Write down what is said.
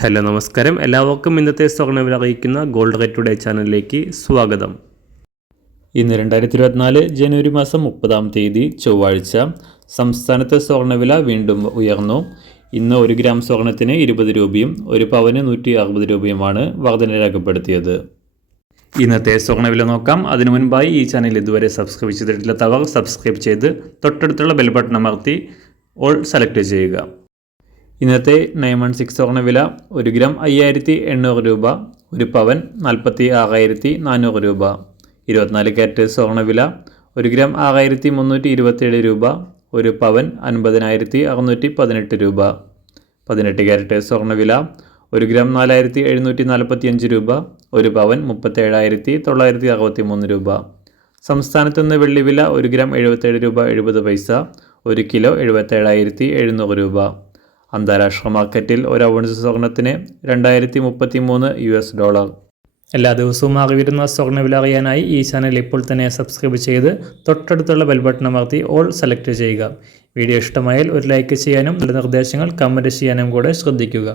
Hello നമസ്കാരം, എല്ലാവർക്കും ഇന്നത്തെ സ്വർണ്ണവില അറിയിക്കുന്ന ഗോൾഡ് റേറ്റ് ടുഡേ ചാനലിലേക്ക് സ്വാഗതം. ഇന്ന് 2024 ജനുവരി മാസം 30-ാം തീയതി ചൊവ്വാഴ്ച. സംസ്ഥാനത്തെ സ്വർണ്ണവില വീണ്ടും ഉയർന്നു. ഇന്ന് 1 ഗ്രാം സ്വർണത്തിന് 20 രൂപയും 1 പവന് 160 രൂപയുമാണ് വർധന രേഖപ്പെടുത്തിയത്. ഇന്നത്തെ സ്വർണ്ണവില നോക്കാം. അതിനു മുൻപായി ഈ ചാനൽ ഇതുവരെ സബ്സ്ക്രൈബ് ചെയ്തിട്ടില്ലാത്തവർ സബ്സ്ക്രൈബ് ചെയ്ത് തൊട്ടടുത്തുള്ള ബെൽ ബട്ടൺ അമർത്തി ഓൾ സെലക്ട് ചെയ്യുക. ഇന്നത്തെ 916 സ്വർണ്ണവില 1 ഗ്രാം 5800 രൂപ, 1 പവൻ 46,400 രൂപ. 24 കാരറ്റ് സ്വർണ്ണവില 1 ഗ്രാം 6327 രൂപ, 1 പവൻ 50,618 രൂപ. 18 കാരറ്റ് സ്വർണ്ണവില 1 ഗ്രാം 4745 രൂപ, 1 പവൻ 37,963 രൂപ. സംസ്ഥാനത്ത് നിന്ന് വെള്ളിവില 1 ഗ്രാം 77 രൂപ 70 പൈസ, 1 കിലോ 77,700 രൂപ. അന്താരാഷ്ട്ര മാർക്കറ്റിൽ 1 ഔൺസ് സ്വർണത്തിന് $2033. എല്ലാ ദിവസവും മാറി വരുന്ന സ്വർണ്ണവില അറിയാനായി ഈ ചാനൽ ഇപ്പോൾ തന്നെ സബ്സ്ക്രൈബ് ചെയ്ത് തൊട്ടടുത്തുള്ള ബെൽ ബട്ടൺ അമർത്തി ഓൾ സെലക്ട് ചെയ്യുക. വീഡിയോ ഇഷ്ടമായാൽ ഒരു ലൈക്ക് ചെയ്യാനും നല്ല നിർദ്ദേശങ്ങൾ കമൻറ്റ് ചെയ്യാനും കൂടെ ശ്രദ്ധിക്കുക.